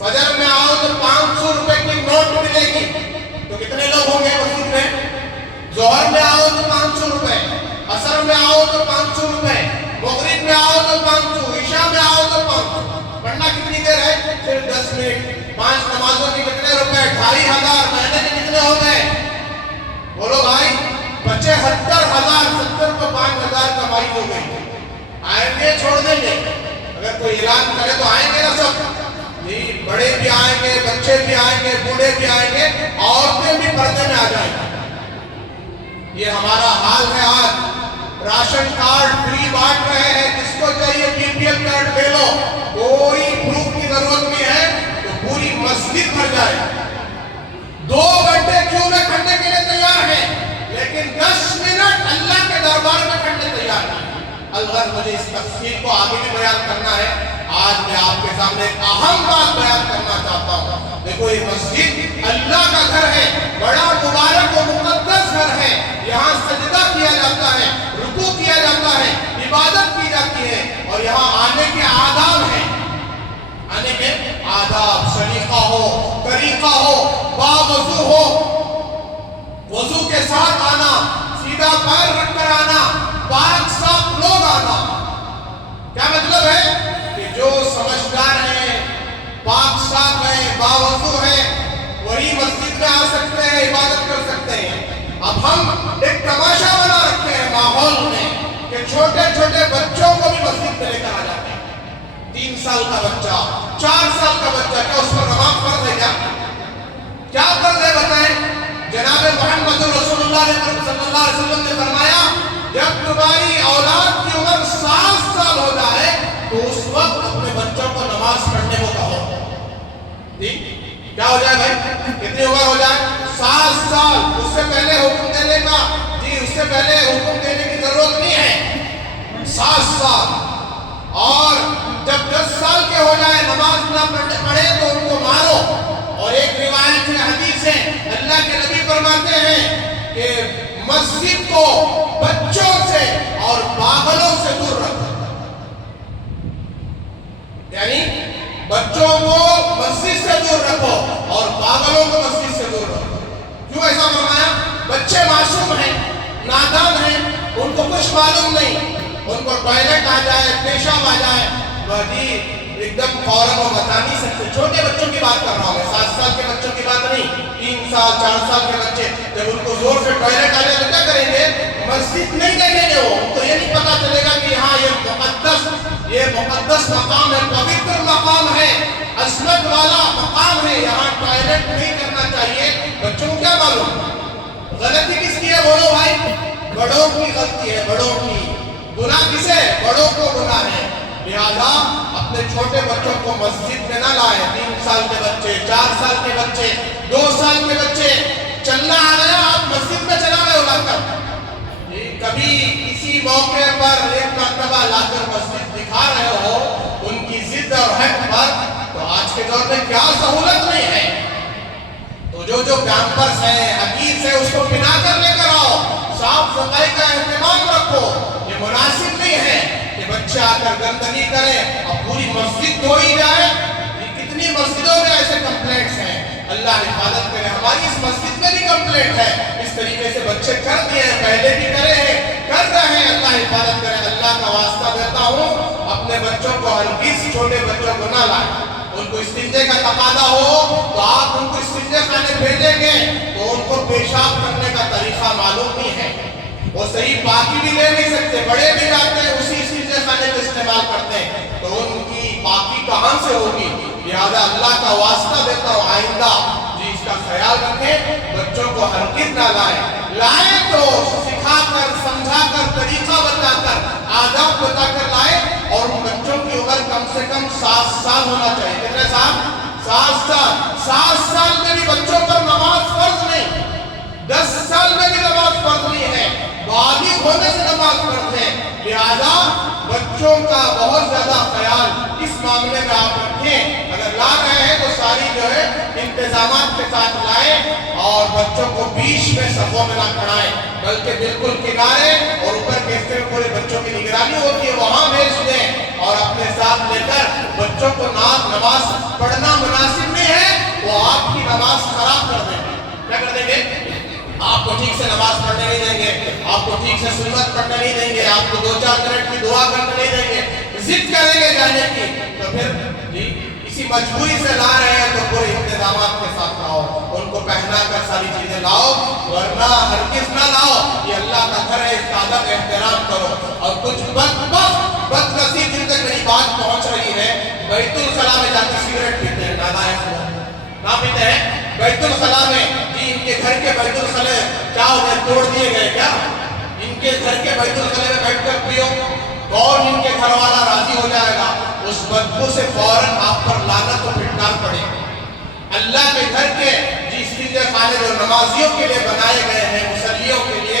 فجر میں آؤ تو 500 روپے کی نوٹ ملے گی، تو کتنے لوگ ہوں گے مسجد میں؟ ظہر میں آؤ تو 500 روپے، عصر میں آؤ تو 500 روپے، مغرب میں آؤ تو 500، عشاء میں آؤ تو 500۔ پڑھنا کتنی دیر ہے؟ صرف 10 منٹ۔ 5 نمازوں کے کتنے روپے؟ 2500۔ مہینے کے کتنے ہو گئے؟ بولو بھائی، بچے 70,000، 70 کو 5,000 کمائی ہو گئی۔ آئیں گے چھوڑ دیں گے؟ اگر کوئی اعلان کرے تو آئیں گے نا سب؟ بڑے بھی آئیں گے، بچے بھی آئیں گے، بوڑھے بھی آئیں گے، عورتیں بھی پردے میں آ جائیں گے۔ یہ ہمارا حال ہے آج۔ راشن کارڈ فری بانٹ رہے ہیں، جس کو چاہیے BPL کارڈ لے لو، کوئی پروف کی ضرورت نہیں ہے، تو پوری مسجد بھر جائے۔ 2 گھنٹے کیوں میں کھڑنے کے لیے تیار ہیں، لیکن 10 منٹ اللہ کے دربار میں کھڑنے تیار ہیں۔ الغرض مجھے اس تفصیل کو آگے بھی بیان کرنا ہے، آج میں آپ کے سامنے ایک اہم بات بیان کرنا چاہتا ہوں۔ دیکھو یہ مسجد اللہ کا گھر ہے، بڑا مبارک و مقدس گھر ہے، یہاں سجدہ کیا جاتا ہے، رکوع کیا جاتا ہے، عبادت کی جاتی ہے، اور یہاں آنے کے آداب ہیں، آنے کے آداب، سلیقہ ہو، طریقہ ہو، باوضو ہو، وضو کے ساتھ آنا، سیدھا پیر رکھ کر آنا، پاک صاف لوگ آنا۔ کیا مطلب ہے کہ جو سمجھدار ہیں، پاک صاف ہیں، باوضو ہیں، وہی مسجد میں آ سکتے ہیں، عبادت کر سکتے ہیں۔ اب ہم ایک تماشا بنا رکھتے ہیں ماحول میں کہ چھوٹے چھوٹے بچوں کو بھی مسجد میں لے کر آ جاتے ہیں۔ 3 سال کا بچہ، 4 سال کا بچہ، کیا اس پر نماز فرض ہے؟ کیا فرض ہے بتائیں؟ جناب محمد رسول اللہ صلی اللہ علیہ وسلم نے فرمایا جب تمہاری اولاد کی عمر 7 سال ہو جائے تو اس وقت اپنے بچوں کو نماز پڑھنے کو کہو۔ کیا ہو جائے بھائی؟ کتنی عمر ہو جائے؟ 7 سال۔ اس سے پہلے حکم دینے کا، اس سے پہلے حکم دینے کی ضرورت نہیں ہے۔ 7 سال۔ اور جب 10 سال کے ہو جائے نماز نہ پڑھے تو ان کو مارو۔ اور ایک روایت میں حدیث ہے، اللہ کے نبی فرماتے ہیں کہ مسجد کو بچوں سے اور پاگلوں سے دور رکھو، یعنی بچوں کو مسجد سے دور رکھو اور پاگلوں کو مسجد سے دور رکھو۔ کیوں ایسا فرمایا؟ بچے معصوم ہیں، نادان ہیں، ان کو کچھ معلوم نہیں، ان کو ٹوائلٹ آ جائے، پیشاب آ جائے، جی ایک دم فوراً وہ بتا نہیں سکتے۔ چھوٹے بچوں کی بات کر رہا ہوں میں، 7 سال کے بچوں کی بات نہیں، 3 سال 4 سال کے بچے جب ان کو زور سے ٹوائلٹ آ جائے تو کیا کریں گے؟ مسجد نہیں دیکھیں گے، وہ تو یہ نہیں پتا چلے گا کہ ہاں یہ مقدس مقام ہے، پوتر مقام ہے، عصمت والا مقام ہے، یہاں ٹوائلٹ نہیں کرنا چاہیے۔ بچوں کو کیا معلوم؟ غلطی کس کی ہے بولو بھائی؟ بڑوں کی غلطی ہے، بڑوں کی۔ گناہ کسے؟ بڑوں کو گناہ ہے۔ لہذا اپنے چھوٹے بچوں کو مسجد میں نہ لائیں۔ 3 سال کے بچے، 4 سال کے بچے، 2 سال کے بچے، چلنا آ رہا ہے، آپ مسجد میں چلا رہے ہو لا کر، کبھی کسی موقع پر ایک مرتبہ لا کر مسجد دکھا رہے ہو ان کی ضد اور حق پر، تو آج کے دور میں کیا سہولت نہیں ہے؟ تو جو پیمپرس ہے، حقیق ہے، اس کو پہنا کر لے کر آؤ، صاف صفائی کا اہتمام رکھو۔ یہ مناسب نہیں ہے کہ بچے آ کر گندگی کریں اور پوری مسجد دھوئی جائے۔ کتنی مسجدوں میں ایسے کمپلینٹس ہیں، اللہ حفاظت کرے۔ ہماری اس مسجد میں بھی کمپلینٹ ہے، اس طریقے سے بچے کر دیے ہیں، پہلے بھی کرے ہیں، کر رہے ہیں، اللہ حفاظت کرے۔ اللہ کا واسطہ دیتا ہوں اپنے بچوں کو ہرگز چھوٹے بچوں کو نہ لائیں۔ ان کو استنجے کا تقاضا ہو تو آپ ان کو استنجے خانے بھیجیں گے تو ان کو پیشاب کرنے کا طریقہ معلوم نہیں ہے، وہ صحیح پاکی بھی لے نہیں سکتے، بڑے بھی جاتے ہیں اسی استنجے خانے کو استعمال کرتے ہیں، تو ان کی پاکی کہاں سے ہوگی؟ لہذا اللہ کا واسطہ دیتا ہوں آئندہ اس کا خیال رکھیں، بچوں کو ہرگز نہ لائیں تو سکھا کر، سمجھا کر، طریقہ بتا کر، آداب بتا کر لائیں۔ اور ان بچوں کی عمر کم سے کم 7 سال ہونا چاہیے۔ کتنے سال؟ 7 سال۔ 7 سال میں بھی بچوں پر نماز فرض نہیں، 10 سال میں بھی نماز فرض نہیں ہے، بالغ ہونے سے نماز فرض ہے۔ لہذا بچوں کا بہت زیادہ خیال اس معاملے میں آپ رکھیں۔ اگر لا رہے ہیں تو ساری جو ہے انتظامات کے ساتھ لائیں اور بچوں کو بیچ میں صفوں میں نہ کھڑائیں، بلکہ بالکل کنارے اور اوپر کے حصے میں پورے بچوں کی نگرانی ہوتی ہے وہاں بھیج دیں، اور اپنے ساتھ لے کر بچوں کو نماز پڑھنا مناسب نہیں ہے، وہ آپ کی نماز خراب کر دیں گے۔ کیا کر دیں گے؟ آپ کو ٹھیک سے نماز پڑھنے نہیں دیں گے، آپ کو ٹھیک سے سنت پڑھنے نہیں دیں گے، آپ کو 2-4 منٹ کی دعا کرنے نہیں دیں گے، ضد کریں گے جانے کی۔ تو پھر اسی مجبوری سے لا رہے ہیں تو پورے انتظامات کے ساتھ لاؤ، ان کو پہنا کر ساری چیزیں لاؤ، ورنہ ہرگز نہ لاؤ۔ یہ اللہ کا گھر ہے، اس کا ادب احترام کرو۔ اور کچھ بد نصیب جن تک میری بات پہنچ رہی ہے، بیت الخلا میں جا کے سگریٹ پیتے ہیں، نہ پیتے ہیں بیت الخلا میں، ان کے گھر کے بیت الخلے کیا ہو گئے؟ توڑ دیے گئے کیا؟ ان کے گھر کے بیت الخلے میں بیٹھ کر پیو، کون ان کے گھر والا راضی ہو جائے گا؟ اس بدبو سے فوراً آپ پر لعنت و پھٹکار پڑے گا۔ اللہ کے گھر کے استنجے خانے جو نمازیوں کے لیے بنائے گئے ہیں، مصلیوں کے لیے،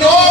2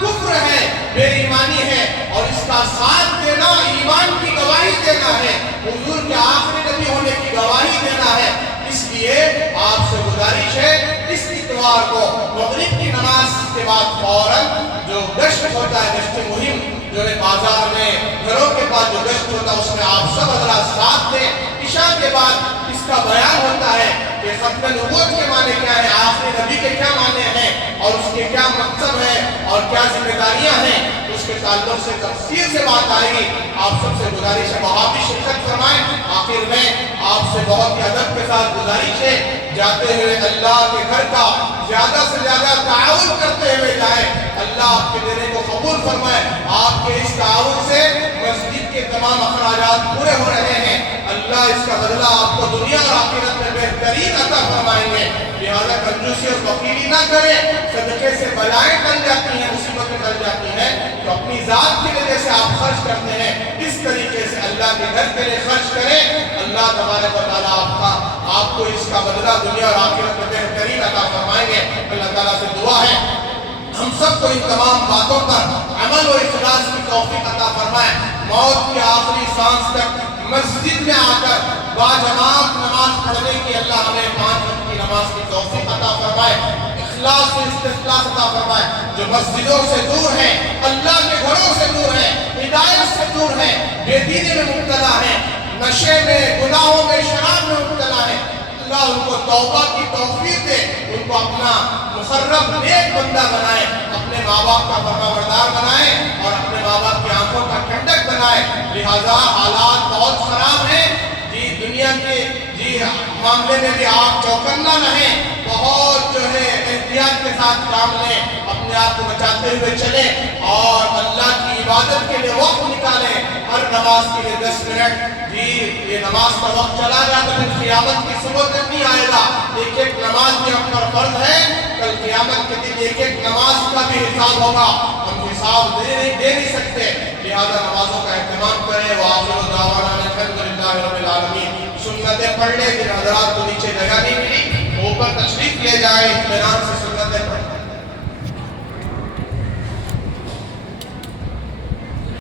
کفر ہے، بے ایمانی ہے، اور اس کا ساتھ دینا ایمان کی گواہی دینا ہے، حضور کے آخری نبی ہونے کی گواہی دینا ہے۔ اس لیے آپ سے گزارش ہے، اس اتوار کو مغرب کی نماز کے بعد فوراً جو گشت ہوتا ہے، گشت مہم جو ہے بازار میں گھروں کے پاس جو گشت ہوتا ہے، اس میں آپ سب حضرات ساتھ دیں۔ عشاء کے بعد اس کا بیان ہوتا ہے کہ ختم نبوت کے معنی کیا ہے، آخری نبی کے کیا معنی ہیں، اور اس کے کیا مقصد ہے اور کیا ذمہ داریاں ہیں، اس کے تعلق سے تفصیل سے بات آئے گی۔ آپ سب سے گزارش ہے وہاں بھی شرکت فرمائیں۔ آخر میں آپ سے بہت ہی ادب کے ساتھ گزارش ہے، جاتے ہوئے اللہ کے گھر کا زیادہ سے زیادہ تعاون کرتے ہوئے جائیں۔ اللہ آپ کے دینے کو قبول فرمائے۔ آپ کے اس تعاون سے مسجد کے تمام اخراجات پورے ہو رہے ہیں۔ اللہ اس کا بدلہ آپ کو دنیا اور آخرت میں بہترین عطا فرمائیں گے۔ لہذا کنجوسی اور بخیلی نہ کریں، صدقے سے بلائیں ٹل جاتی ہیں، مصیبتیں ٹل جاتی ہیں، تو اپنی ذات کی وجہ سے آپ خرچ کرتے ہیں، اس طریقے سے اللہ کے گھر کے لیے خرچ کریں۔ اللہ تبارک و تعالیٰ آپ کو اس کا بدلہ دنیا اور آخرت میں بہترین عطا فرمائیں گے۔ اللہ تعالیٰ سے دعا ہے ہم سب کو ان تمام باتوں پر عمل و اخلاص کی توفیق عطا فرمائے۔ موت کی آخری سانس تک مسجد میں آ کر باجماعت نماز پڑھنے کی اللہ ہمیں 5 وقت کی نماز کی توفیق عطا فرمائے، اخلاص و استخلاص عطا فرمائے۔ جو مسجدوں سے دور ہیں، اللہ کے گھروں سے دور ہیں، ہدایت سے دور ہیں، بے دینی میں مبتلا ہیں، نشے میں، گناہوں میں، شراب میں مبتلا ہیں، اللہ ان کو توبہ کی توفیق دے، ان کو اپنا مقرب نیک بندہ بنائے، اپنے ماں باپ کا فرمانبردار بنائے اور اپنے ماں باپ کی آنکھوں کا ٹھنڈک بنائے۔ لہذا حالات بہت خراب ہیں دنیا کے معاملے میں بھی آپ چوکنا رہیں، بہت جو ہے احتیاط کے ساتھ کام لیں، اپنے آپ کو بچاتے ہوئے چلیں اور اللہ کی عبادت کے لیے وقت نکالیں۔ ہر نماز کے لیے 10 منٹ یہ نماز کا وقت چلا گیا تو پھر قیامت کی صبح تک نہیں آئے گا۔ ایک ایک نماز بھی ہم پر فرض ہے، کل قیامت کے دن ایک ایک نماز کا بھی حساب ہوگا، ہم حساب دے نہیں سکتے۔ لہذا نمازوں کا اہتمام کریں۔ وآخر دعوانا الحمدللہ رب العالمین۔ سنتیں پڑھ لیں، جن حضرات کو نیچے جگہ نہیں ملی اوپر تشریف لے جائیں، اطمینان سے